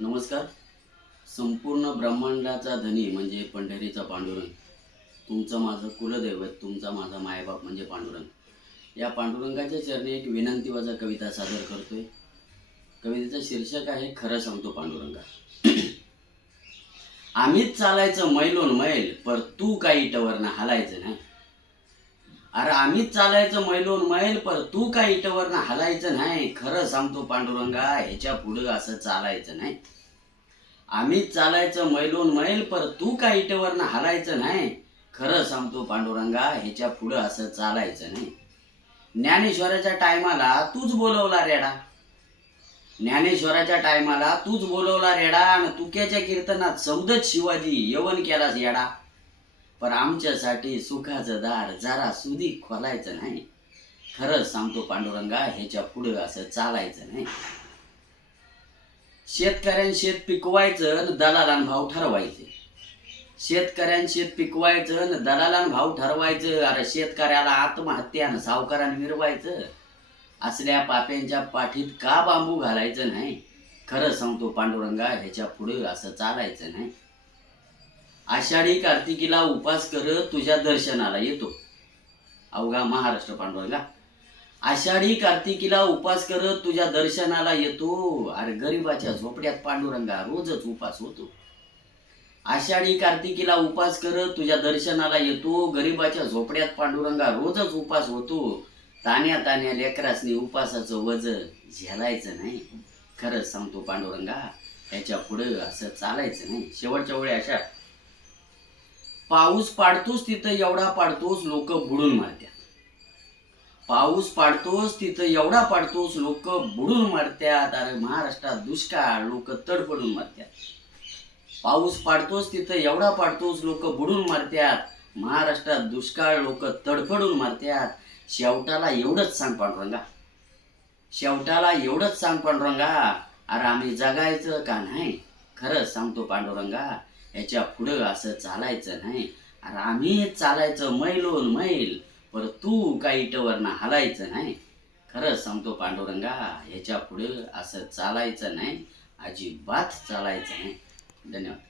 नमस्कार. संपूर्ण ब्रह्मांडाचा धनी म्हणजे पंढरीचा पांडुरंग. तुमचं माझं कुलदैवत, तुमचा माझा मायबाप म्हणजे पांडुरंग. या पांडुरंगाच्या चरणी एक विनंतीवजा कविता सादर करतोय. कवितेचं शीर्षक आहे खरं सांगतो पांडुरंगा. आम्हीच चालायचं मैलोन मैल, पर तू काही इटवरनं हालायचं नाही. अरे आम्हीच चालायचं मैलोन मैल, पर तू काही इटवरनं हालायचं नाही. खरं सांगतो पांडुरंगा, ह्याच्या पुढं असं चालायचं नाही. आम्हीच चालायचं मैलोन मैल, पर तू काय इटेवरनं हालायचं नाही. खरं सांगतो पांडुरंगा, ह्याच्या पुढं असं चालायचं नाही. ज्ञानेश्वराच्या टायमाला तूच बोलवला रेडा. ज्ञानेश्वराच्या टायमाला तूच बोलवला रेडा, आणि तुक्याच्या कीर्तनात सौदत शिवाजी यवन केलास येडा. पण आमच्यासाठी सुखाचं दार जरा सुधी खोलायचं नाही. खरं सांगतो पांडुरंगा, ह्याच्या पुढं असं चालायचं नाही. शेतकऱ्यांनी शेत पिकवायचं आणि दलालान भाव ठरवायचे. शेतकऱ्यांनी शेत पिकवायचं आणि दलालान भाव ठरवायचं. अरे शेतकऱ्याला आत्महत्या आणि सावकारानं मिरवायचं. असल्या पाप्यांच्या पाठीत का बांबू घालायचं नाही. खरं सांगतो पांडुरंगा, ह्याच्या पुढे असं चालायचं नाही. आषाढी कार्तिकीला उपास करत तुझ्या दर्शनाला येतो. अवघा महाराष्ट्र पांडुरंगा. आषाढी कार्तिकीला उपास करत तुझ्या दर्शनाला येतो. अरे गरिबाच्या झोपड्यात पांडुरंगा रोजच उपास होतो. आषाढी कार्तिकीला उपास करत तुझ्या दर्शनाला येतो. गरिबाच्या झोपड्यात पांडुरंगा रोजच उपास होतो. तान्या तान्या लेकरासनी उपासाचं वज झेलायचं नाही. खरंच सांगतो पांडुरंगा, याच्या पुढे असं चालायचं नाही. शेवटच्या वेळी अशा, पाऊस पाडतोस तिथं एवढा पाडतोस लोक बुडून मारत्यात. पाऊस पाडतोस तिथं एवढा पाडतोस लोक बुडून मरत्यात. अरे महाराष्ट्रात दुष्काळ, लोक तडफडून मरत्यात. पाऊस पाडतोस तिथं एवढा पाडतोस लोक बुडून मरत्यात. महाराष्ट्रात दुष्काळ, लोक तडफडून मरत्यात. शेवटाला एवढंच सांग पांडुरंगा, शेवटाला एवढंच सांग पांडुरंगा, अरे आम्ही जगायचं का नाही. खरंच सांगतो पांडुरंगा, याच्या पुढं असं चालायचं नाही. अरे आम्ही चालायचं मैलोन मैल, पर तू काही इटवरनं हालायचं नाही. खरंच सांगतो पांडुरंगा, ह्याच्या पुढे असं चालायचं नाही. अजिबात चालायचं नाही. धन्यवाद.